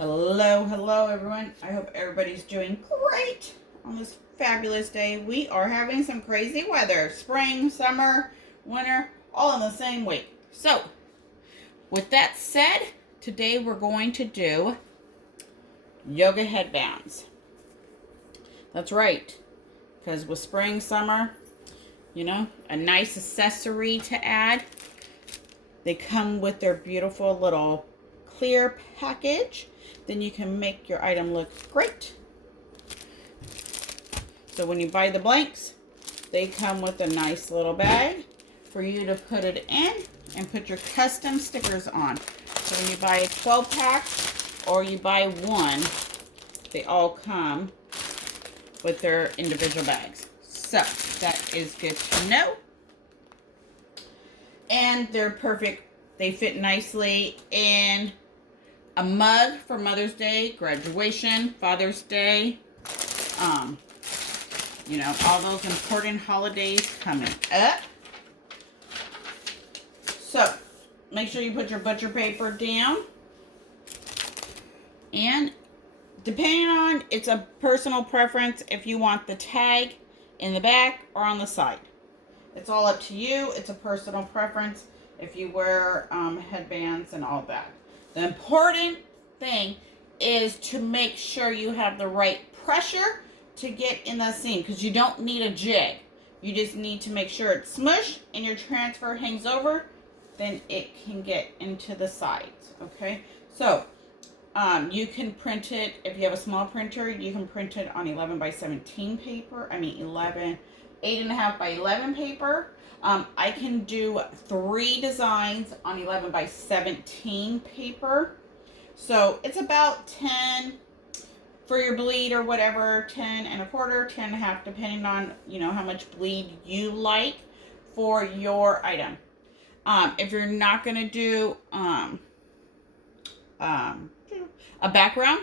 Hello everyone. I hope everybody's doing great on this fabulous day. We are having some crazy weather. Spring, summer, winter, all in the same week. So, with that said, today we're going to do yoga headbands. That's right. Because with spring, summer, you know, a nice accessory to add. They come with their beautiful little clear package. Then you can make your item look great. So when you buy the blanks, they come with a nice little bag for you to put it in and put your custom stickers on. So when you buy a 12 pack or you buy one, they all come with their individual bags. So that is good to know. And they're perfect. They fit nicely in a mug for Mother's Day, graduation, Father's Day, you know, all those important holidays coming up. So, make sure you put your butcher paper down. And depending on, it's a personal preference if you want the tag in the back or on the side. It's all up to you. It's a personal preference if you wear headbands and all that. The important thing is to make sure you have the right pressure to get in the seam, because you don't need a jig. You just need to make sure it's smushed and your transfer hangs over, then it can get into the sides, okay? So, you can print it, if you have a small printer, you can print it on 11 by 17 paper, 8.5 by 11 paper. I can do 3 designs on 11 by 17 paper. So it's about 10 for your bleed or whatever, 10 1/4, 10 1/2, depending on, you know, how much bleed you like for your item. If you're not going to do a background,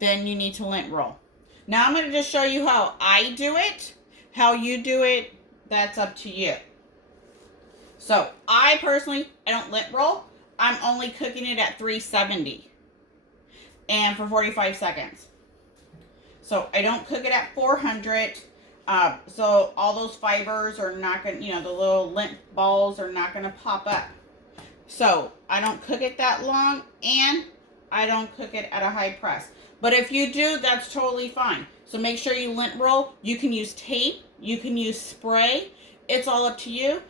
then you need to lint roll. Now I'm going to just show you how I do it. How you do it, that's up to you. So, I personally, I don't lint roll. I'm only cooking it at 370. And for 45 seconds. So, I don't cook it at 400. So, all those fibers are not going to, you know, the little lint balls are not going to pop up. So, I don't cook it that long. And I don't cook it at a high press. But if you do, that's totally fine. So make sure you lint roll. You can use tape. You can use spray. It's all up to you.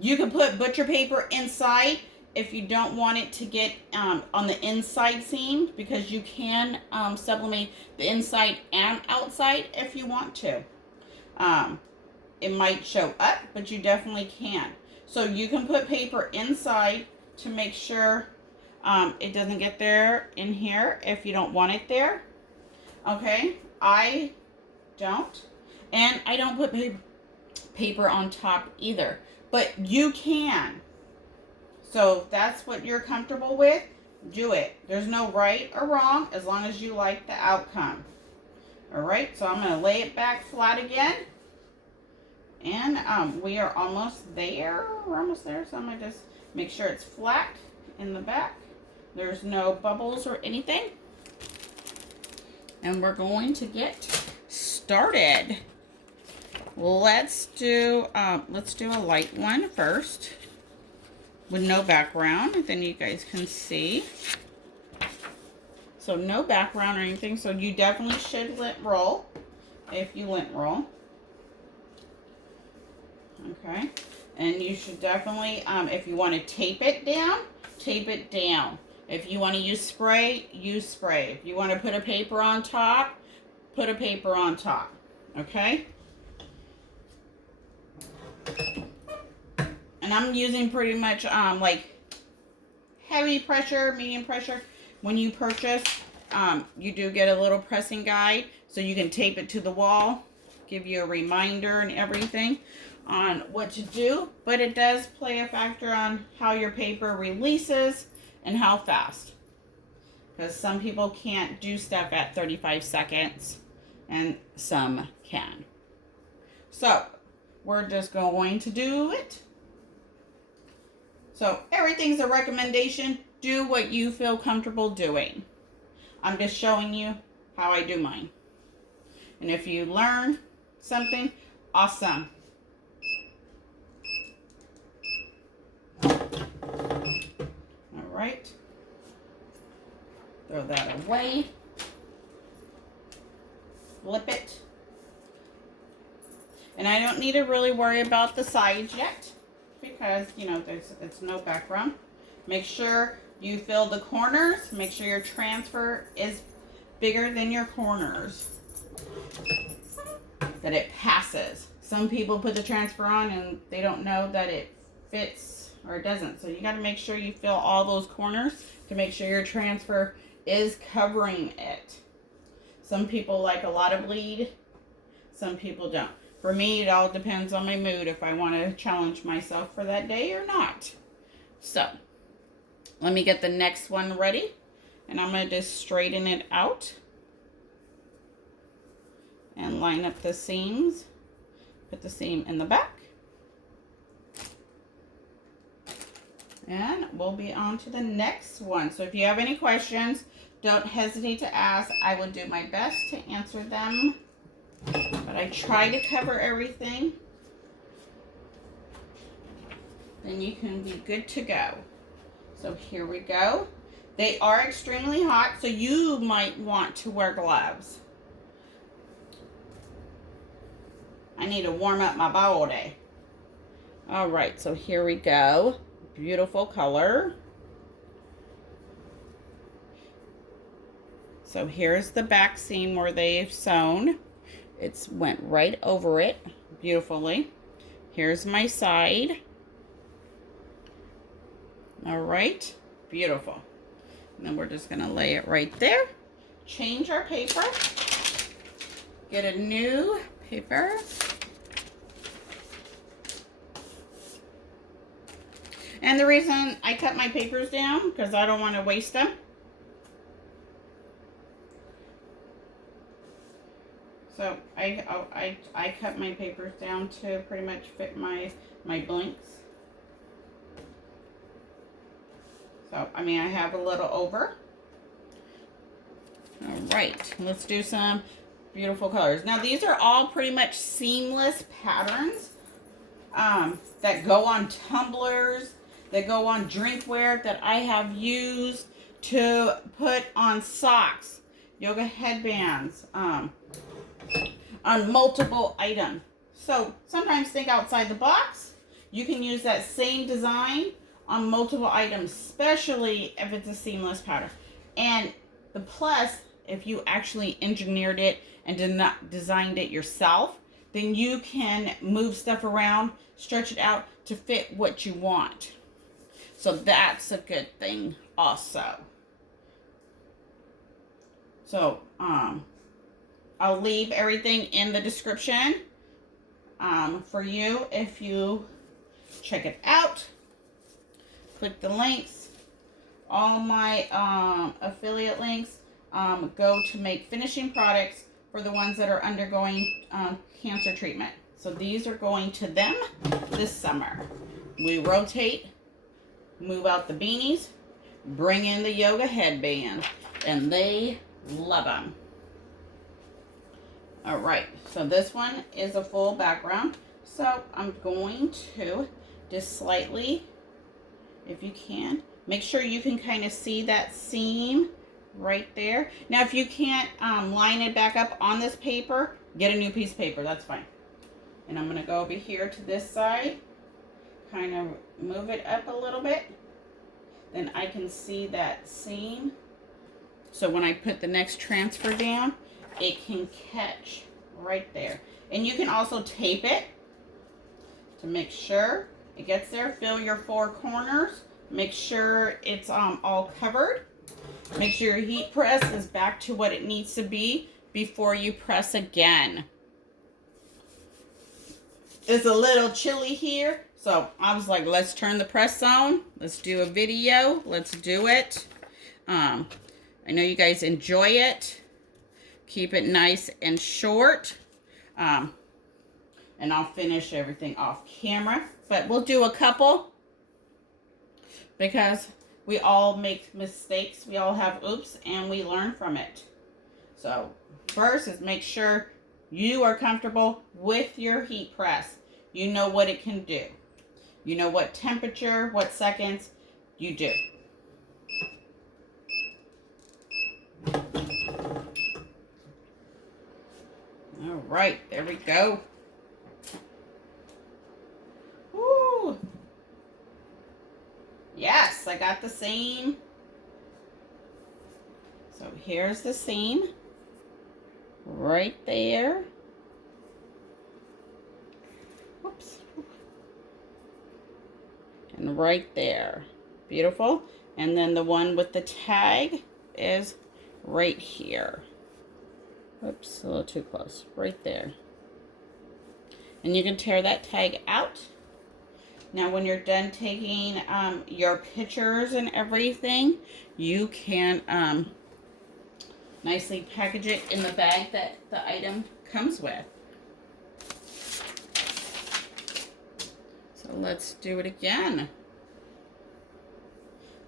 You can put butcher paper inside if you don't want it to get on the inside seam, because you can sublimate the inside and outside if you want to. It might show up, but you definitely can. So you can put paper inside to make sure it doesn't get there in here if you don't want it there. Okay, I don't. And I don't put paper on top either. But you can. So if that's what you're comfortable with, do it. There's no right or wrong as long as you like the outcome. Alright, so I'm going to lay it back flat again. And we are almost there. We're almost there. So I'm going to just make sure it's flat in the back. There's no bubbles or anything. And we're going to get started. Let's do a light one first with no background. Then you guys can see. So no background or anything. So you definitely should lint roll if you lint roll. Okay. And you should definitely, if you want to tape it down, tape it down. If you want to use spray, use spray. If you want to put a paper on top, put a paper on top. Okay? And I'm using pretty much like heavy pressure, medium pressure. When you purchase, you do get a little pressing guide, so you can tape it to the wall, give you a reminder and everything on what to do. But it does play a factor on how your paper releases and how fast, because some people can't do stuff at 35 seconds and some can. So we're just going to do it. So everything's a recommendation. Do what you feel comfortable doing. I'm just showing you how I do mine. And if you learn something, awesome. All right. Throw that away. Flip it. And I don't need to really worry about the sides yet because, you know, it's no background. Make sure you fill the corners. Make sure your transfer is bigger than your corners. That it passes. Some people put the transfer on and they don't know that it fits or it doesn't. So you got to make sure you fill all those corners to make sure your transfer is covering it. Some people like a lot of bleed. Some people don't. For me, it all depends on my mood if I want to challenge myself for that day or not. So, let me get the next one ready. And I'm going to just straighten it out. And line up the seams. Put the seam in the back. And we'll be on to the next one. So if you have any questions, don't hesitate to ask. I will do my best to answer them. But I try to cover everything. Then you can be good to go. So here we go. They are extremely hot, so you might want to wear gloves. I need to warm up my body. All right, so here we go. Beautiful color. So here's the back seam where they've sewn. It's went right over it beautifully. Here's my side. All right, beautiful. And then we're just gonna lay it right there. Change our paper. Get a new paper. And the reason I cut my papers down, because I don't want to waste them. So I cut my papers down to pretty much fit my blanks. So, I mean, I have a little over. All right, let's do some beautiful colors. Now, these are all pretty much seamless patterns that go on tumblers, that go on drinkware, that I have used to put on socks, yoga headbands, on multiple items. So sometimes think outside the box. You can use that same design on multiple items, especially if it's a seamless pattern. And the plus, if you actually engineered it and designed it yourself, then you can move stuff around, stretch it out to fit what you want. So that's a good thing also. So, I'll leave everything in the description for you if you check it out. Click the links. All my affiliate links go to make finishing products for the ones that are undergoing cancer treatment. So these are going to them this summer. We rotate, move out the beanies, bring in the yoga headband, and they love them. All right, so this one is a full background. So I'm going to just slightly, if you can, make sure you can kind of see that seam right there. Now, if you can't line it back up on this paper, get a new piece of paper, that's fine. And I'm gonna go over here to this side, kind of move it up a little bit. Then I can see that seam. So when I put the next transfer down, it can catch right there. And you can also tape it to make sure it gets there. Fill your four corners. Make sure it's all covered. Make sure your heat press is back to what it needs to be before you press again. It's a little chilly here, so I was like, let's turn the press on. Let's do a video. Let's do it. I know you guys enjoy it. Keep it nice and short. And I'll finish everything off camera. But we'll do a couple because we all make mistakes. We all have oops, and we learn from it. So first is make sure you are comfortable with your heat press. You know what it can do. You know what temperature, what seconds you do. All right, there we go. Woo! Yes, I got the seam. So here's the seam right there. Whoops. And right there. Beautiful. And then the one with the tag is right here. Whoops, a little too close. Right there. And you can tear that tag out. Now when you're done taking your pictures and everything, you can nicely package it in the bag that the item comes with. So let's do it again.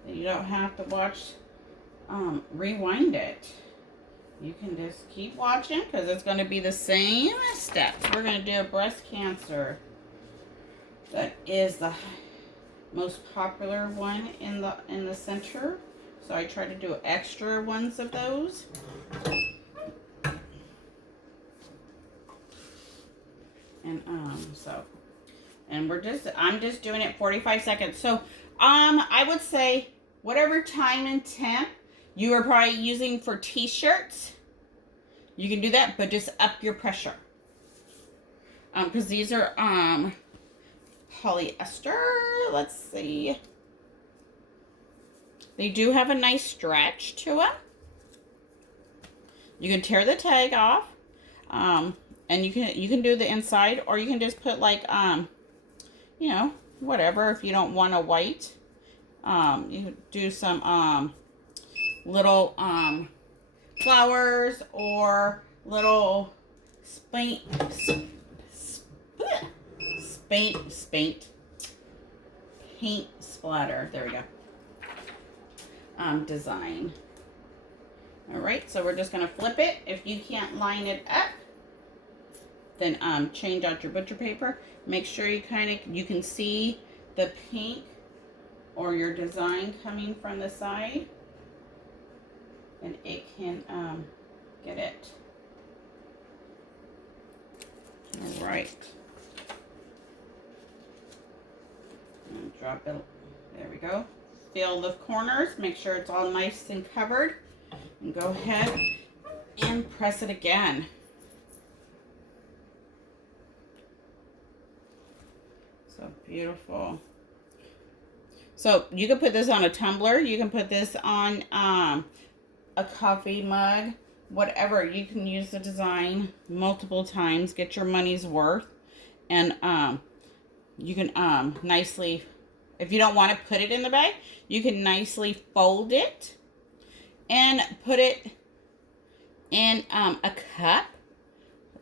You don't have to watch, rewind it. You can just keep watching because it's going to be the same steps. We're going to do a breast cancer. That is the most popular one in the center. So I try to do extra ones of those. And I'm just doing it 45 seconds. So I would say whatever time and temp you are probably using for t-shirts, you can do that, but just up your pressure. Because these are polyester. Let's see. They do have a nice stretch to them. You can tear the tag off. And you can do the inside, or you can just put like you know, whatever. If you don't want a white, you can do some little flowers or little paint splatter. There we go. Design. All right, so we're just gonna flip it. If you can't line it up, then change out your butcher paper. Make sure you you can see the pink or your design coming from the side, and it can get it. All right. And drop it. There we go. Fill the corners. Make sure it's all nice and covered. And go ahead and press it again. So beautiful. So you can put this on a tumbler. You can put this on a coffee mug. Whatever. You can use the design multiple times. Get your money's worth. And you can nicely, if you don't want to put it in the bag, you can nicely fold it and put it in a cup,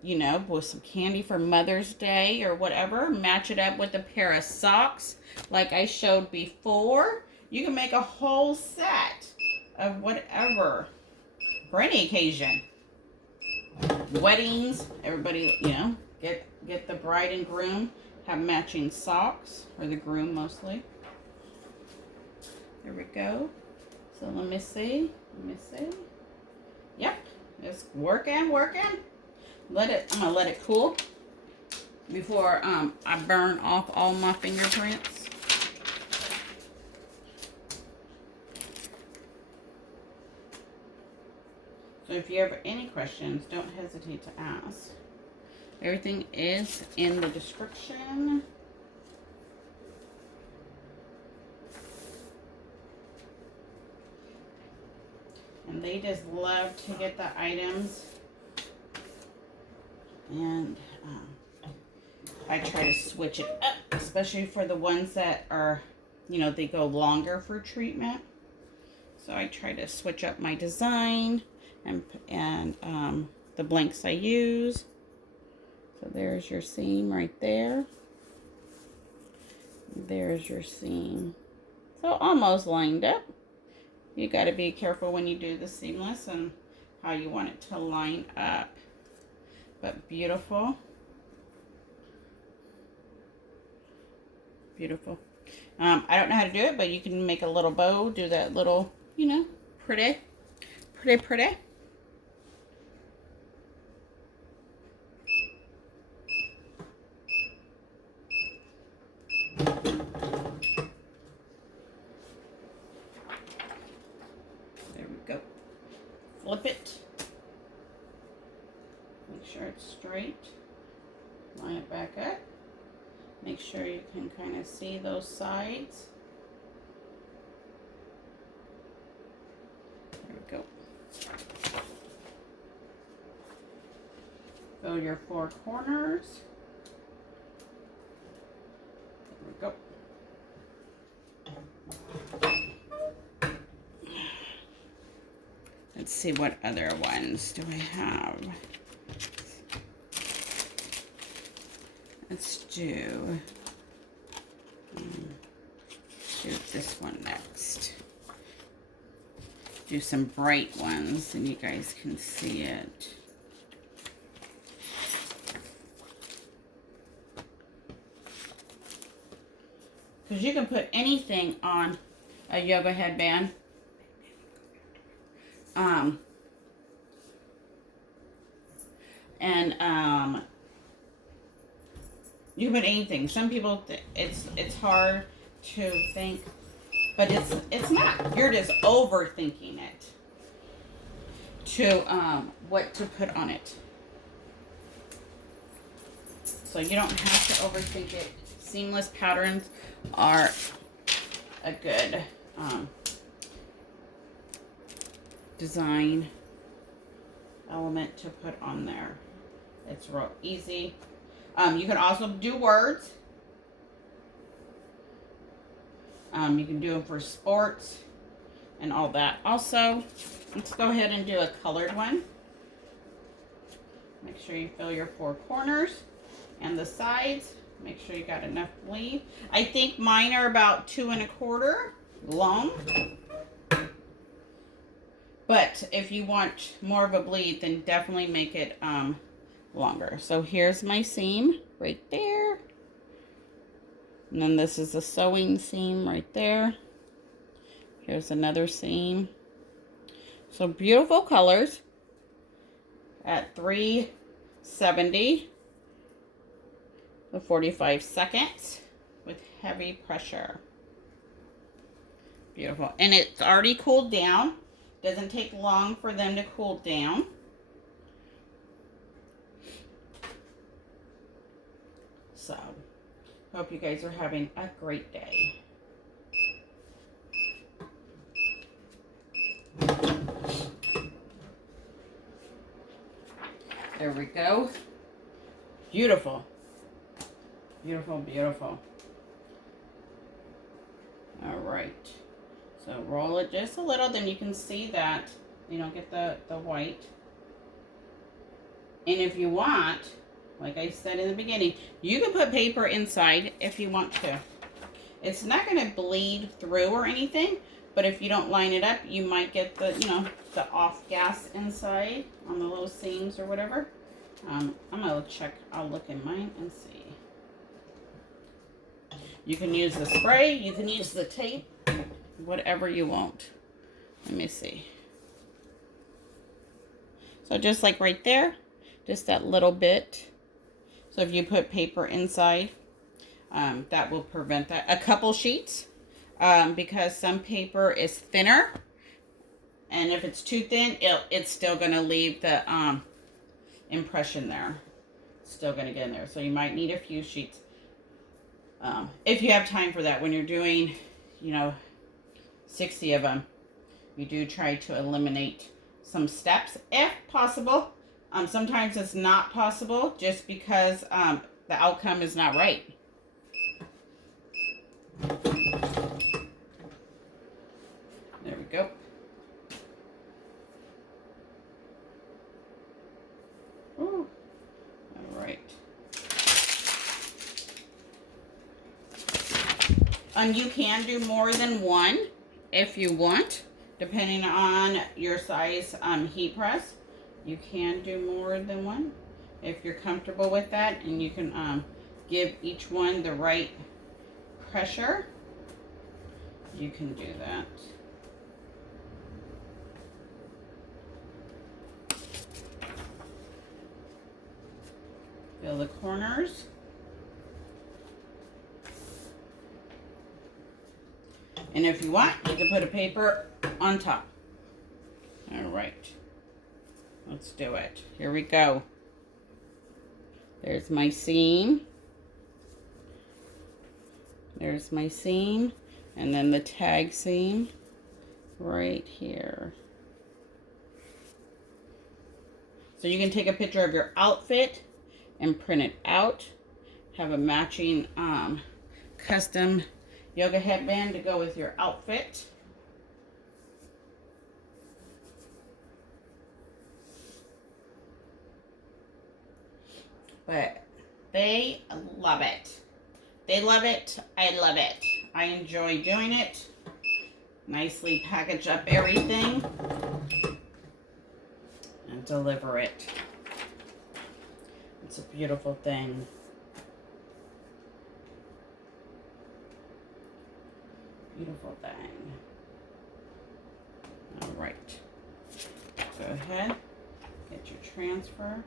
you know, with some candy for Mother's Day or whatever. Match it up with a pair of socks like I showed before. You can make a whole set of whatever for any occasion. Weddings, everybody, you know, get the bride and groom, have matching socks, or the groom mostly. There we go. So let me see. Yep, it's working. I'm gonna let it cool before I burn off all my fingerprints. So if you have any questions, don't hesitate to ask. Everything is in the description. And they just love to get the items. And I try to switch it up, especially for the ones that are, you know, they go longer for treatment. So I try to switch up my design and the blanks I use. So there's your seam right there. There's your seam. So almost lined up. You got to be careful when you do the seamless and how you want it to line up. But beautiful. Beautiful. I don't know how to do it, but you can make a little bow, do that little, you know, pretty. There we go. Flip it. Make sure it's straight. Line it back up. Make sure you can kind of see those sides. There we go. Go your 4 corners. There we go. Let's see what other ones do I have. Let's do this one next. Do some bright ones and you guys can see it. Because you can put anything on a yoga headband. You can put anything. Some people, it's hard to think, but it's not. You're just overthinking it to what to put on it. So you don't have to overthink it. Seamless patterns are a good design element to put on there. It's real easy. You can also do words. You can do them for sports and all that. Also, let's go ahead and do a colored one. Make sure you fill your 4 corners and the sides. Make sure you got enough bleed. I think mine are about 2 1/4 long. But if you want more of a bleed, then definitely make it longer. So here's my seam right there. And then this is a sewing seam right there. Here's another seam. So beautiful colors at 370 for 45 seconds with heavy pressure. Beautiful. And it's already cooled down. Doesn't take long for them to cool down. So, hope you guys are having a great day. There we go. Beautiful. Beautiful, beautiful. All right. So roll it just a little, then you can see that you don't get the white. And if you want, like I said in the beginning, you can put paper inside if you want to. It's not going to bleed through or anything, but if you don't line it up, you might get the, you know, the off gas inside on the little seams or whatever. I'm going to check, I'll look in mine and see. You can use the spray, you can use the tape, whatever you want. Let me see. So just like right there, just that little bit. So if you put paper inside, that will prevent that. A couple sheets, because some paper is thinner, and if it's too thin, it's still going to leave the impression there. It's still going to get in there. So you might need a few sheets. If you have time for that, when you're doing, you know, 60 of them, you do try to eliminate some steps if possible. Sometimes it's not possible just because the outcome is not right. There we go. Ooh. All right. And you can do more than one if you want, depending on your size heat press. You can do more than one if you're comfortable with that, and you can give each one the right pressure. You can do that. Feel the corners. And if you want, you can put a paper on top. All right. Let's do it. Here we go. There's my seam. There's my seam. And then the tag seam right here. So you can take a picture of your outfit and print it out. Have a matching custom yoga headband to go with your outfit. But they love it. They love it. I love it. I enjoy doing it. Nicely package up everything and deliver it. It's a beautiful thing. Beautiful thing. All right. Go ahead. Get your transfer.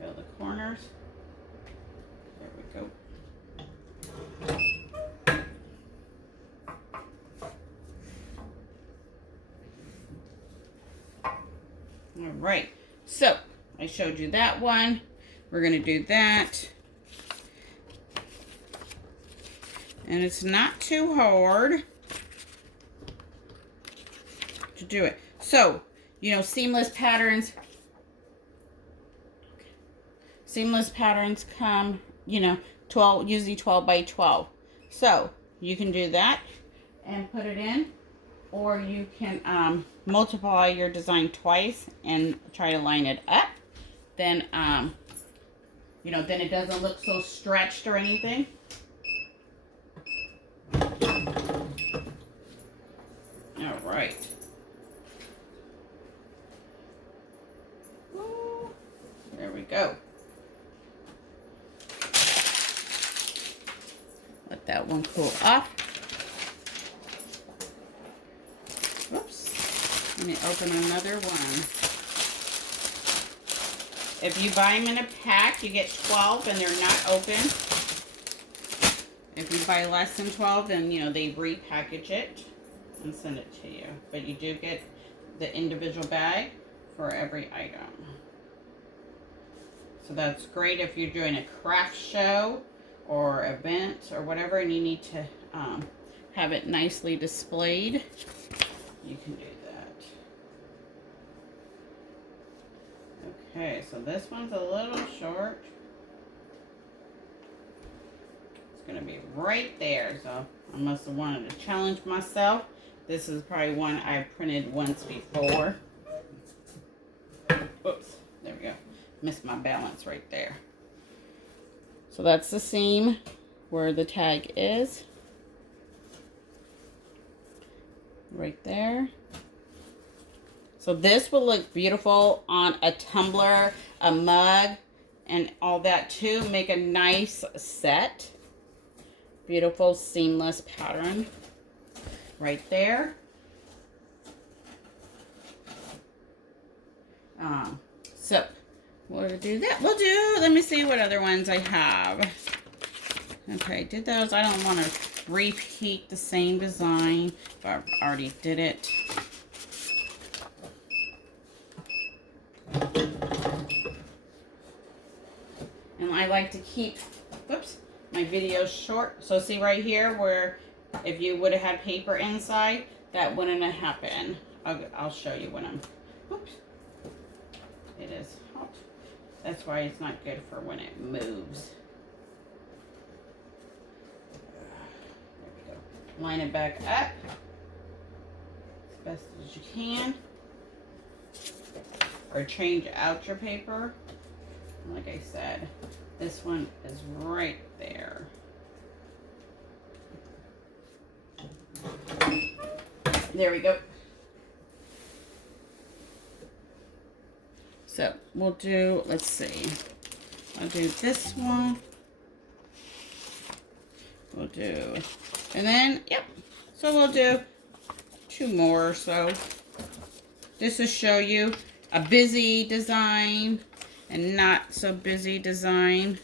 Fill the corners. There we go. All right. So, I showed you that one. We're going to do that. And it's not too hard to do it. So, you know, seamless patterns come, you know, 12, usually 12 by 12. So, you can do that and put it in, or you can multiply your design twice and try to line it up. Then, you know, then it doesn't look so stretched or anything. All right. Ooh, there we go. Let that one cool off. Oops. Let me open another one. If you buy them in a pack, you get 12 and they're not open. If you buy less than 12, then, you know, they repackage it and send it to you. But you do get the individual bag for every item. So that's great if you're doing a craft show or event or whatever and you need to have it nicely displayed. You can do that. Okay, so this one's a little short. It's going to be right there, so I must have wanted to challenge myself. This is probably one I printed once before. Oops, there we go. Missed my balance right there. So that's the seam where the tag is. Right there. So this will look beautiful on a tumbler, a mug, and all that too. Make a nice set. Beautiful seamless pattern right there. So we'll do that. Let me see what other ones I have. Okay, did those. I don't want to repeat the same design, but I already did it. And I like to keep, whoops, my videos short. So see right here where if you would have had paper inside, that wouldn't have happened. I'll show you when I'm, whoops. It is hot. That's why it's not good for when it moves. There we go. Line it back up as best as you can. Or change out your paper. Like I said, this one is right there. There we go. So we'll do, let's see. I'll do this one. We'll do, and then, yep. So we'll do 2 more. So this will show you a busy design and not so busy design.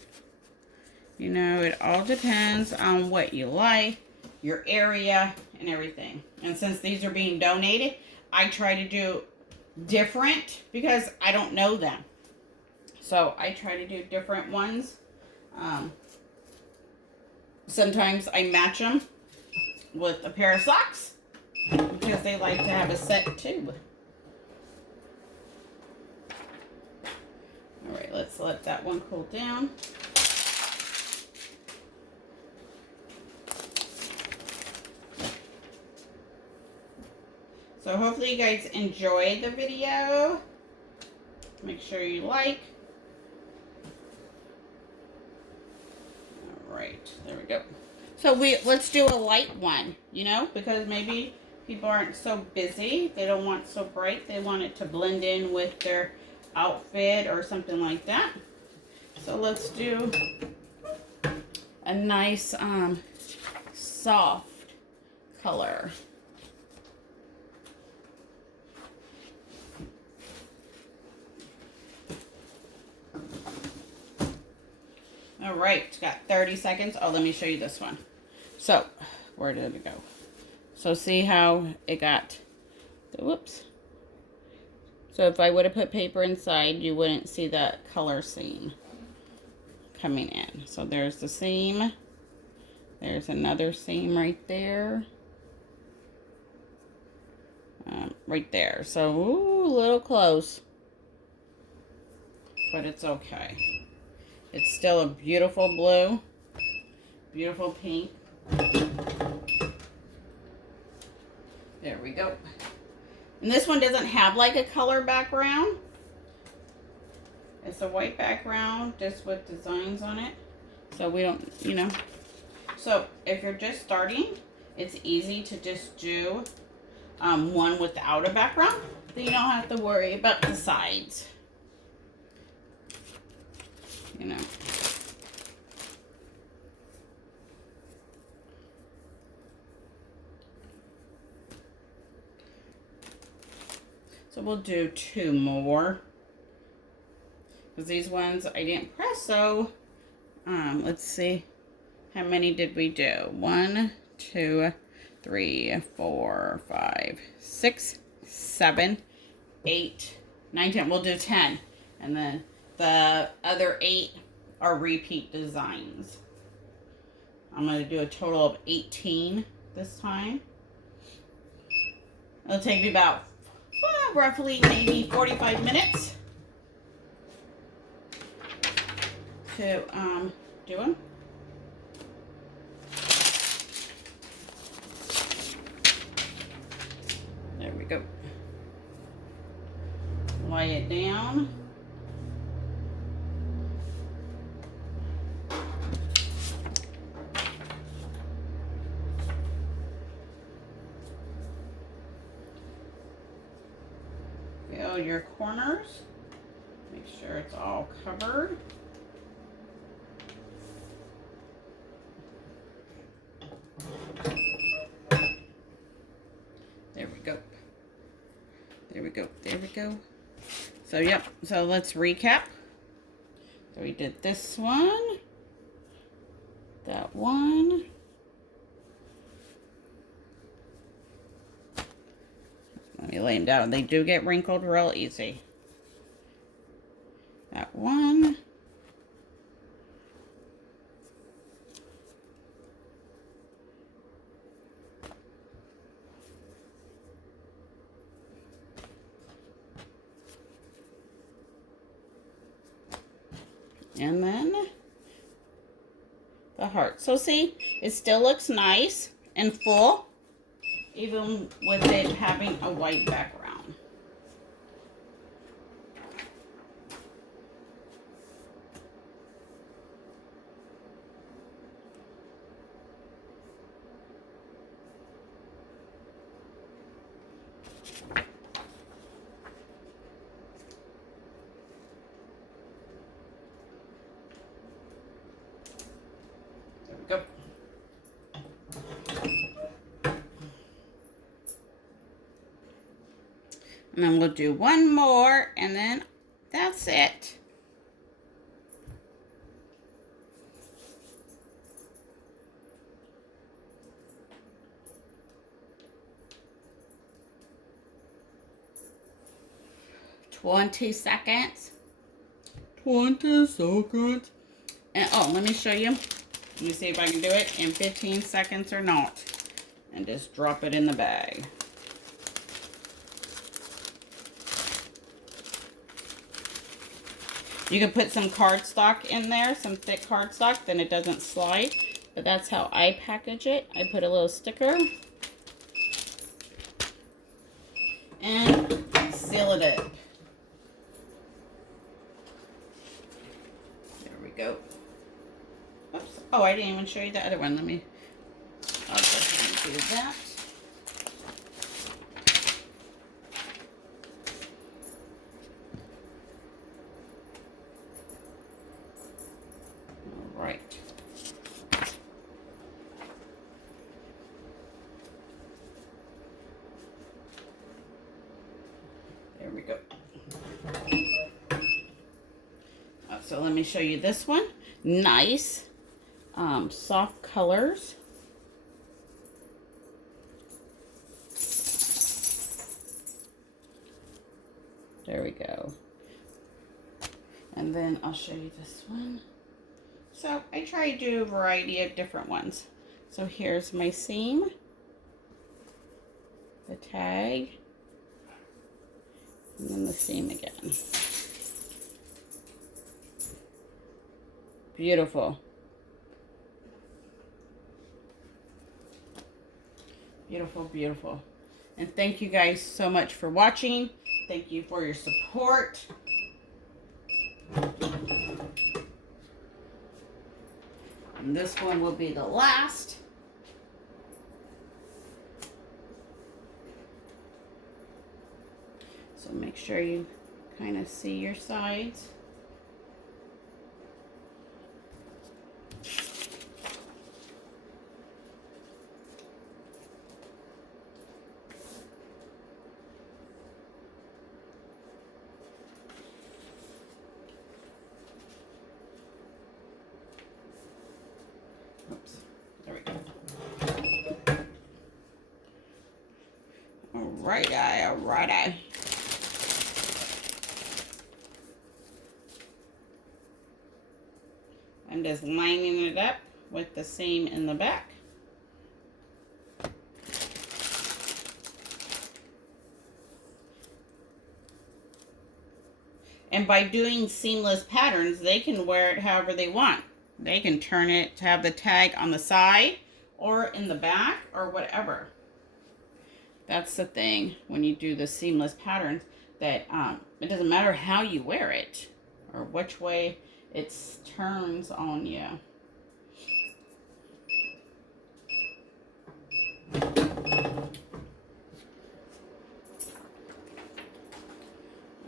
You know, it all depends on what you like, your area, and everything. And since these are being donated, I try to do different because I don't know them. So I try to do different ones. Sometimes I match them with a pair of socks because they like to have a set too. All right, let's let that one cool down. So hopefully you guys enjoyed the video. Make sure you like. All right, there we go. So let's do a light one, you know, because maybe people aren't so busy. They don't want so bright. They want it to blend in with their outfit or something like that. So let's do a nice soft color. All right, got 30 seconds. Oh, let me show you this one. So, where did it go? So see how it got, whoops. So if I would have put paper inside, you wouldn't see that color seam coming in. So there's the seam. There's another seam right there. Right there. So, ooh, a little close. But it's okay. It's still a beautiful blue. Beautiful pink. There we go. And this one doesn't have like a color background. It's a white background just with designs on it. So we don't, you know. So if you're just starting, it's easy to just do one without a background. Then you don't have to worry about the sides. You know. So we'll do 2 more. Because these ones I didn't press, so let's see. How many did we do? 1, 2, 3, 4, 5, 6, 7, 8, 9, 10. We'll do 10. And then the other 8 are repeat designs. I'm going to do a total of 18 this time. It'll take me about roughly maybe 45 minutes to do them. There we go. Lay it down. Fill your corners. Make sure it's all covered. There we go. There we go. There we go. So, yep. So, let's recap. So, we did this one. That one. Let me lay them down. They do get wrinkled real easy. That one. And then the heart. So see, it still looks nice and full, even with it having a white background. And then we'll do one more, and then that's it. "20 seconds. 20 seconds. And oh, let me show you. Let me see if I can do it in 15 seconds or not. And just drop it in the bag. You can put some cardstock in there, some thick cardstock, then it doesn't slide. But that's how I package it. I put a little sticker. And seal it up. There we go. Oops. Oh, I didn't even show you the other one. I'll just do that. All right. There we go. So let me show you this one. Nice, soft colors. There we go. And then I'll show you this one. So I try to do a variety of different ones. So here's my seam, the tag, and then the seam again. Beautiful. Beautiful, beautiful. And thank you guys so much for watching. Thank you for your support. And this one will be the last. So make sure you kind of see your sides. Oops, there we go. Alrighty. I'm just lining it up with the seam in the back. And by doing seamless patterns, they can wear it however they want. They can turn it to have the tag on the side or in the back or whatever. That's the thing when you do the seamless patterns, that it doesn't matter how you wear it or which way it turns on you.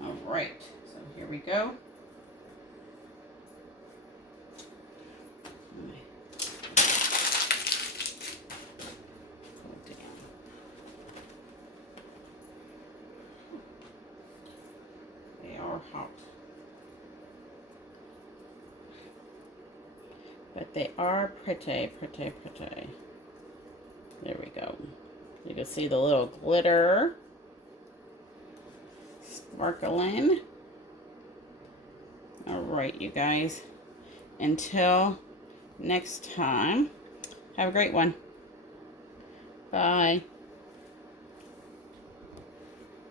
All right, so here we go. They are hot. But they are pretty. There we go. You can see the little glitter sparkling. All right, you guys. Until next time, have a great one. Bye.